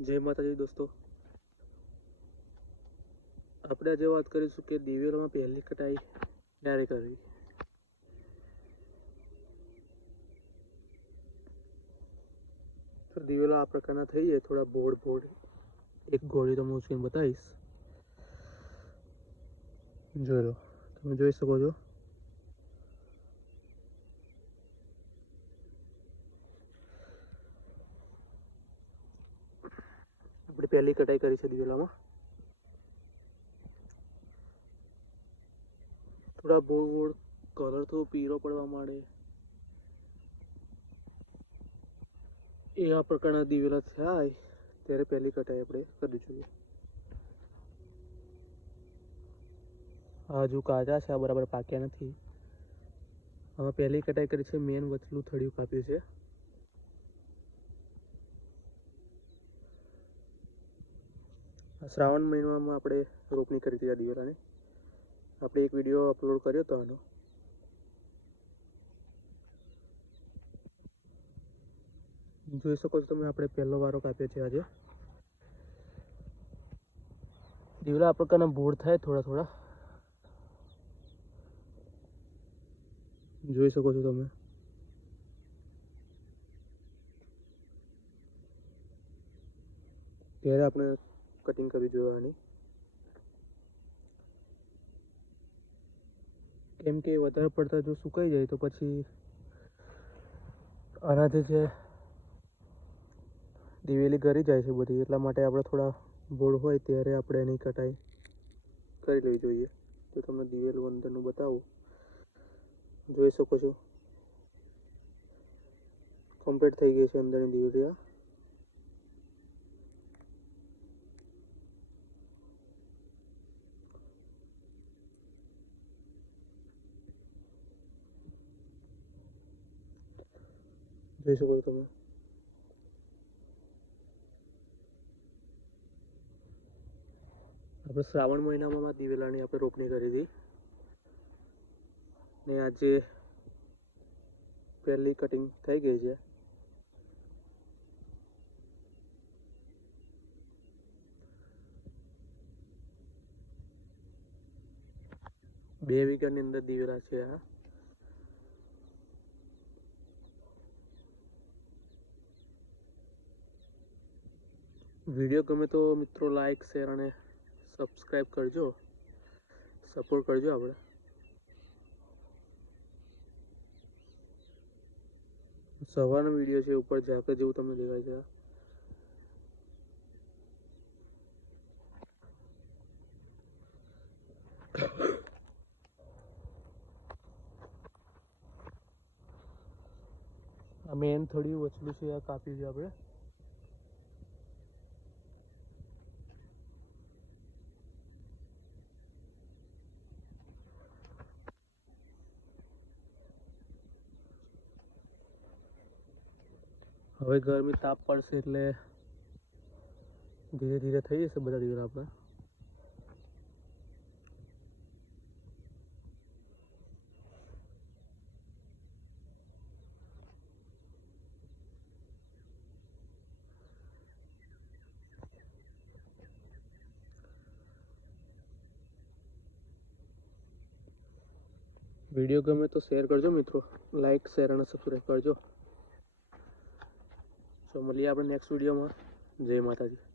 જય માતાજી દોસ્તો, આપણે આજે વાત કરીશું કે દિવેલામાં પહેલી કટાઈ ક્યારે કરવી। તો દિવેલા આ પ્રકારના થઈ જાય, થોડા બોડ એક ગોળી તમને ઉચકીને બતાવીશ, જોઈ લો। તમે જોઈ શકો છો આપણે પહેલી કટાઈ કરી છે દિવેલામાં। થોડા બોડ કલર તો પીળો પડવા માંડે એ આ પ્રકારના દિવેલા થાય ત્યારે પહેલી કટાઈ આપણે કરવી જોઈએ। આ હજુ કાચા છે, આ બરાબર પાક્યા નથી। હવે પહેલી કટાઈ કરી છે, મેન વચલું થડિયું કાપ્યું છે। શ્રાવણ મહિનામાં આપણે રોપણી કરી હતી આ દિવેલાની। આપણે એક વિડીયો અપલોડ કર્યો હતો આનો, જોઈ શકો છો તમે। આપણે પહેલો વારો કાપ્યો છે આજે। દિવેલા આ પ્રકારના બોડ થાય થોડા જોઈ શકો છો તમે। ત્યારે આપણે કટિંગ કરવી જોઈએ આની, કેમ કે વધારે પડતા જો સુકાઈ જાય તો પછી આનાથી જે દિવેલી ગળી જાય છે બધી, એટલા માટે આપણે થોડા બોડ હોય ત્યારે આપણે એની કટાઈ કરી લેવી જોઈએ। તો તમને દિવેલું અંદરનું બતાવું, જોઈ શકો છો કમ્પ્લીટ થઈ ગઈ છે અંદરની દિવેલી। જોઈ શકો છો તમે। આપણે શ્રાવણ મહિનામાં દિવેલાની આપણે રોપણી કરી હતી ને આજે પહેલી કટિંગ થઈ ગઈ છે। બે વીઘાની અંદર દિવેલા છે આ। વિડીયો ગમે તો મિત્રો લાઈક શેર અને સબસ્ક્રાઈબ કરજો, સપોર્ટ કરજો। આપણે સવારનો વિડીયો છે, ઉપર ઝાકળ જેવું તમને દેખાય છે। આ મેન થોડી વચલું છે, આ કાપ્યું છે આપણે। હવે ગરમી તાપ પડશે એટલે ધીરે ધીરે થઈ જશે બધા દિવેલા આપણે। વિડીયો ગમે તો શેર કરજો મિત્રો, લાઈક શેર અને સબસ્ક્રાઈબ કરજો। તો મળીએ આપણે નેક્સ્ટ વિડીયોમાં। જય માતાજી।